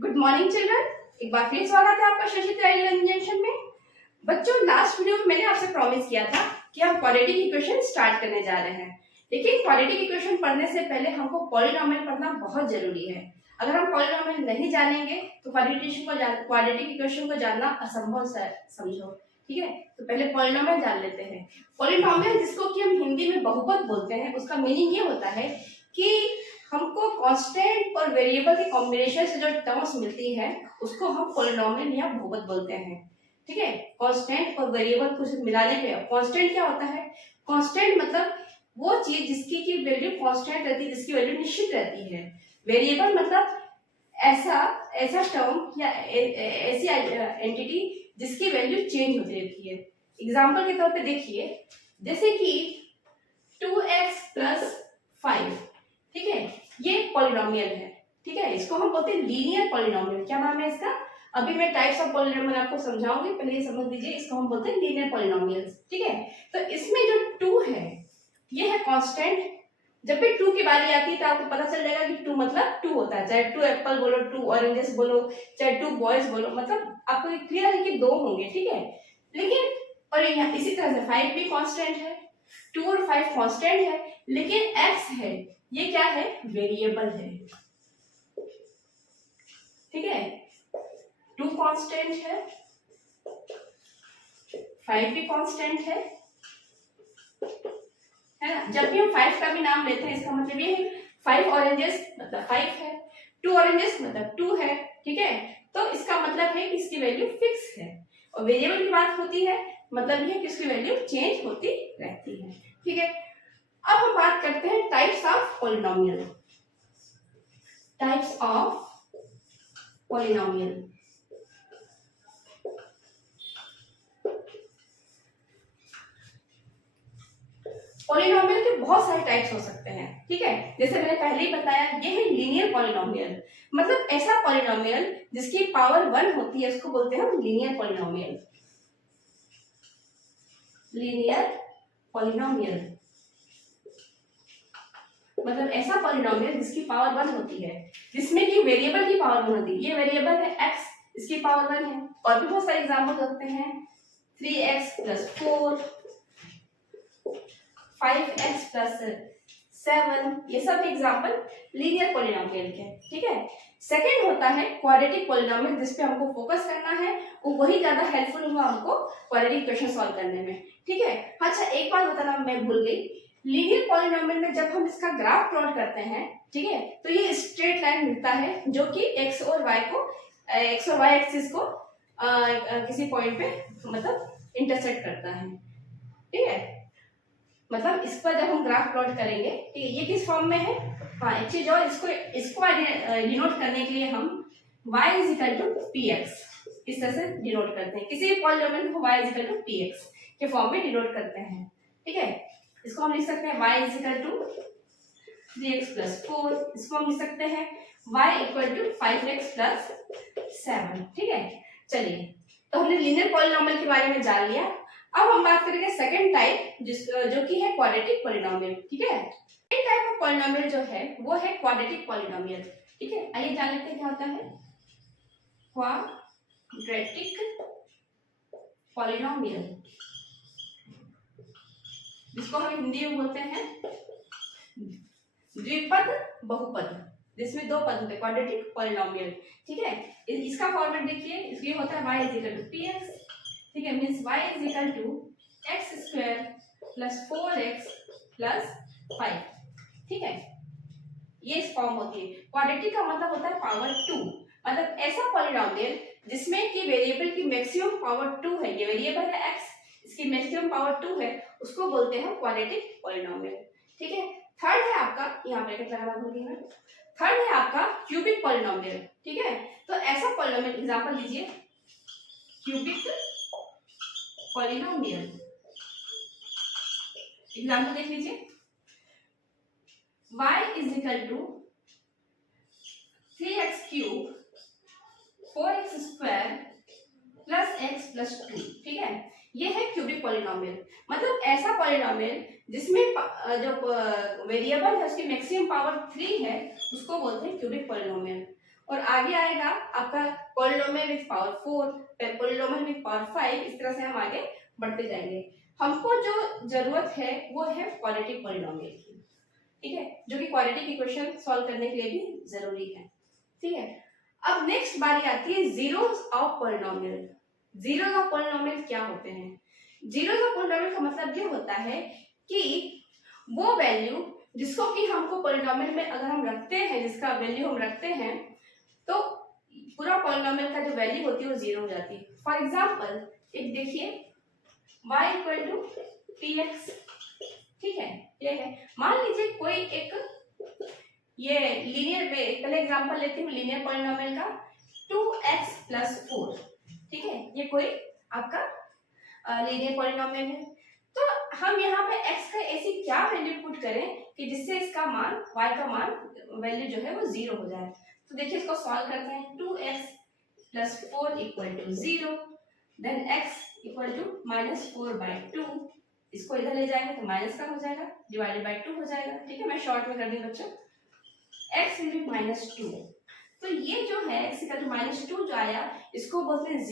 Good morning children. एक बार फिर स्वागत है आपका शशि तैयारी लर्निंग जंक्शन में। बच्चों, लास्ट वीडियो में मैंने आपसे प्रॉमिस किया था कि हम क्वाड्रेटिक इक्वेशन स्टार्ट करने जा रहे हैं, लेकिन क्वाड्रेटिक इक्वेशन पढ़ने से पहले हमको पॉलिनोमियल पढ़ना बहुत जरूरी है। अगर हम पॉलिनोमियल नहीं जानेंगे तो क्वाड्रेटिक इक्वेशन को जानना असंभव समझो। ठीक है, तो पहले पॉलिनोमियल जान लेते हैं। पॉलिनोमियल, जिसको कि हम हिंदी में बहुपद बोलते हैं, उसका मीनिंग ये होता है कि हमको कांस्टेंट और वेरिएबल के कॉम्बिनेशन से जो टर्म्स मिलती है उसको हम पॉलिनोमियल या बहुपद बोलते हैं। ठीक है, कांस्टेंट और वेरिएबल को मिलाने पे कांस्टेंट क्या होता है? कांस्टेंट मतलब वो चीज जिसकी की वैल्यू कांस्टेंट रहती है, जिसकी वैल्यू निश्चित रहती है। वेरिएबल मतलब ऐसा टर्म या ऐसी एंटिटी जिसकी वैल्यू चेंज होती रहती है। एग्जांपल के तौर पे देखिए, जैसे कि 2x + 5, ठीक है, ये पॉलिनोमियल है। ठीक है, इसको हम बोलते हैं लीनियर पॉलिनोमियल। क्या नाम है इसका? अभी मैं टाइप्स ऑफ पॉलिनोमियल आपको समझाऊंगी, पहले ये समझ लीजिए। इसको हम बोलते हैं लीनियर पॉलिनोमियल्स। ठीक है, तो इसमें जो 2 है ये है कांस्टेंट। जब भी 2 की बारी आती है तो आपको पता चल जाएगा कि 2 मतलब 2 होता है। चाहे 2 एप्पल बोलो, 2 ऑरेंजेस बोलो, चाहे 2 बॉयज बोलो, मतलब आपको क्लियर है कि 2 होंगे। ठीक है, लेकिन और यहाँ इसी तरह से 5 भी कांस्टेंट है, 2 और 5 कांस्टेंट है, लेकिन x है, ये क्या है? वेरिएबल है। ठीक है, 2 कांस्टेंट है, 5 भी कांस्टेंट है ना। जब भी हम 5 का भी नाम लेते हैं इसका मतलब ये है 5 ऑरेंजेस मतलब 5 है, 2 ऑरेंजेस मतलब 2 है। ठीक है, तो इसका मतलब है कि इसकी वैल्यू फिक्स है। और वेरिएबल की बात होती है मतलब ये है कि इसकी वैल्यू चेंज होती रहती है। ठीक है, अब हम बात करते हैं types of polynomial. Types of polynomial. Polynomial के बहुत सारे टाइप्स हो सकते हैं। ठीक है, जैसे मैंने पहले ही बताया, ये है लीनियर पॉलिनोमियल। मतलब ऐसा पॉलिनोमियल जिसकी पावर 1 होती है उसको बोलते हैं हम लीनियर पॉलिनोमियल। लीनियर पॉलिनोमियल मतलब ऐसा पॉलिनोमियल जिसकी पावर 1 होती है, जिसमें कि वेरिएबल की पावर 1 होती है। ये वेरिएबल है x, इसकी पावर 1 है। और भी बहुत सारे एग्जांपल होते हैं, 3x + 4, 5x + 7, ये सब एग्जांपल लीनियर पॉलिनोमियल के। ठीक है, सेकंड होता है क्वाड्रेटिक पॉलिनोमियल, जिस पे हमको फोकस करना है, वो वही ज्यादा हेल्पफुल होगा हमको क्वाड्रेटिक इक्वेशन सॉल्व करने में। ठीक है, अच्छा एक बात बताना मैं भूल गई, लीनियर पॉलिनोमियल में जब हम इसका ग्राफ प्लॉट करते हैं, ठीक है, तो ये स्ट्रेट लाइन मिलता है जो कि x और y एक्सिस को किसी पॉइंट पे मतलब इंटरसेक्ट करता है। ठीक है, मतलब इस पर जब हम ग्राफ प्लॉट करेंगे, ठीक है, ये किस फॉर्म में है? हाँ, एक चीज और, इसको डिनोट करने के लिए हम y = px इस तरह से डिनोट करते हैं। किसी भी पॉलिनोमियल को y = px के फॉर्म में डिनोट करते हैं। ठीक है, इसको हम लिख सकते हैं y = 3x + 4, इसको हम लिख सकते हैं y = 5x + 7। ठीक है, चलिए, तो हमने लीनियर पॉलिनोमियल के बारे में जान लिया। अब हम बात करेंगे सेकंड टाइप, जो कि है क्वाड्रेटिक पॉलिनोमियल। ठीक है, सेकंड टाइप ऑफ पॉलिनोमियल जो है वो है क्वाड्रेटिक पॉलिनोमियल। ठीक है, आइए जान लेते हैं क्या होता है क्वाड्रेटिक पॉलिनोमियल, जिसको हम हिंदी में बोलते हैं द्विपद बहुपद, जिसमें 2 पद होते हैं, क्वाड्रेटिक पॉलिनोमियल। ठीक है, इसका फॉर्मेट देखिए, इसलिए होता है y = px। ठीक है, मींस y = x² + 4x + 5। ठीक है, ये इस फॉर्म होती है। क्वाड्रेटिक का मतलब होता है पावर 2, मतलब ऐसा पॉलिनोमियल जिसमें कि वेरिएबल की मैक्सिमम पावर 2 है। ये वेरिएबल है x, इसकी मैक्सिमम पावर 2 है, उसको बोलते हैं क्वाड्रेटिक पॉलिनोमियल। ठीक है, थर्ड है आपका, यहाँ ब्रैकेट लगाना भूल गई मैं, थर्ड है आपका क्यूबिक पॉलिनोमियल। ठीक है, तो ऐसा पॉलिनोमियल एग्जांपल लीजिए, क्यूबिक पॉलिनोमियल एग्जांपल देख लीजिए, y = 3x³ 4x² + x + 2। ठीक है, ये है क्यूबिक पॉलिनोमियल। मतलब ऐसा पॉलिनोमियल जिसमें जो वेरिएबल है उसकी मैक्सिमम पावर 3 है, उसको बोलते हैं क्यूबिक पॉलिनोमियल। और आगे आएगा आपका polynomial with power 4, polynomial with power 5, इस तरह से हम आगे बढ़ते जाएंगे। हमको जो जरूरत है वो है क्वाड्रेटिक पॉलिनोमियल की, ठीक है, जो कि क्वाड्रेटिक इक्वेशन सॉल्व करने के लिए भी जरूरी है, ठीक है। अब नेक्स्ट बारी आती है zeros of polynomial. Zeros of polynomial क्या होते हैं? जीरोस ऑफ पॉलिनोमियल का मतलब ये होता है कि वो वैल्यू जिसको कि हमको पॉलिनोमियल में अगर हम रखते हैं, जिसका वैल्यू हम रखते हैं, तो पूरा पॉलिनोमियल का जो वैल्यू होती है वो जीरो हो जाती है। फॉर एग्जांपल एक देखिए y इक्वल टू px, ठीक है, ये है। मान लीजिए कोई एक ये लीनियर पे, पहले एग्जांपल लेती हूँ लीनियर पॉलिनोमियल का 2x प्लस 4, ठीक है, ये कोई आपका लीनियर पॉलिनोमियल है। तो हम यहाँ पे x का ऐसी क्या वैल्यू पुट करें कि जिससे इसका मान y का मान वैल्यू जो है वो जीरो हो जाए। तो देखिए इसको सॉल्व करते हैं। 2x plus 4 equal to 0, then x equal to -4/2, इसको इधर ले जाएंगे तो माइनस का हो जाएगा, डिवाइडेड बाय 2 हो जाएगा, ठीक है। मैं शॉर्ट में कर दी बच्चों, x इक्वल टू -2। तो ये जो है x इक्वल टू -2 जो आया, इसको बोलते हैं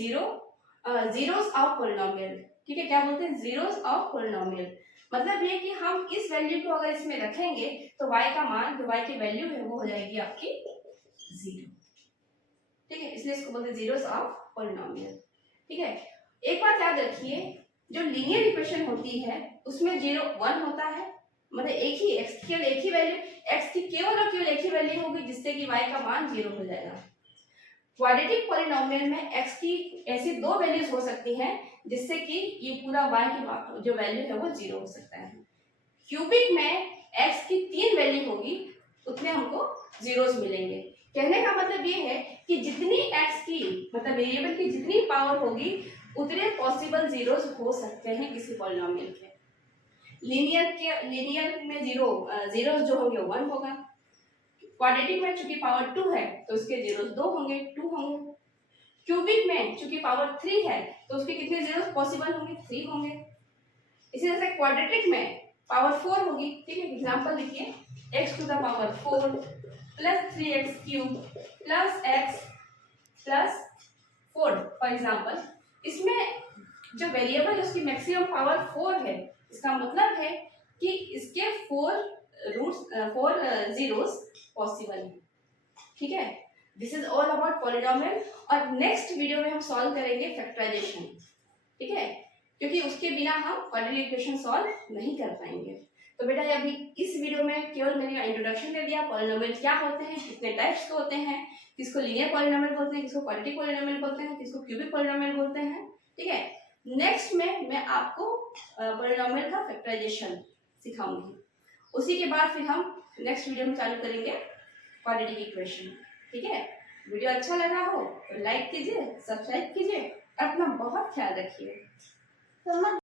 जीरोस ऑफ पॉलिनोमियल, ठीक है। क्या बोलते हैं? Zeros of polynomial. मतलब ये कि हम इस वैल्यू को अगर इसमें रखेंगे तो y का मान, जो y की वैल्यू है वो हो जाएगी आपकी 0, ठीक है, इसलिए इसको बोलते हैं जीरोस ऑफ पॉलिनोमियल, ठीक है। एक बात याद रखिए, जो लीनियर इक्वेशन होती है उसमें 0 1 होता है, मतलब एक ही x की एक ही वैल्यू, x की केवल और केवल एक ही वैल्यू होगी जिससे कि y का मान 0 हो जाएगा। क्वाड्रेटिक पॉलिनोमियल में x की ऐसी दो वैल्यूज हो सकती हैं जिससे कि ये पूरा y की जो वैल्यू है वो 0 हो सकता है। क्यूबिक में x की 3 वैल्यू होगी, उतने हमको जीरोस मिलेंगे। कहने का मतलब ये है कि जितनी x की, मतलब वेरिएबल की जितनी पावर होगी उतने पॉसिबल जीरोस हो सकते हैं किसी पॉलिनोमियल के। लीनियर में जीरोस जो होंगे 1 होगा, क्वाड्रेटिक में चूंकि पावर 2 है तो उसके जीरोस 2 होंगे, 2 होंगे। क्यूबिक में चूंकि पावर 3 है तो उसके कितने जीरोस पॉसिबल होंगे? 3 होंगे। इसी तरह से क्वाड्रेटिक में पावर 4 होगी, ठीक है। एग्जांपल देखिए, x to the power 4 plus 3x cube plus x plus 4, for example. इसमें जो वेरिएबल है उसकी मैक्सिमम पावर 4 है, इसका मतलब है कि इसके 4 जीरोस पॉसिबल है, ठीक है। This is all about polynomial. और नेक्स्ट वीडियो में हम सॉल्व करेंगे फैक्टराइजेशन, ठीक है, क्योंकि उसके बिना हम क्वाड्रेटिक इक्वेशन सॉल्व नहीं कर पाएंगे। तो बेटा अभी इस वीडियो में केवल मैंने इंट्रोडक्शन दे दिया, पॉलिनोमियल क्या होते हैं, कितने टाइप्स के होते हैं, किसको लीनियर पॉलिनोमियल बोलते हैं, किसको क्वाड्रेटिक पॉलिनोमियल बोलते हैं, किसको क्यूबिक पॉलिनोमियल बोलते हैं, ठीक है। नेक्स्ट में मैं आपको पॉलिनोमियल का फैक्टराइजेशन सिखाऊंगी। उसी के बाद फिर हम नेक्स्ट वीडियो में चालू करेंगे क्वाड्रेटिक इक्वेशन, ठीक है। वीडियो अच्छा लगा हो तो लाइक कीजिए, सब्सक्राइब कीजिए, अपना बहुत ख्याल रखिए।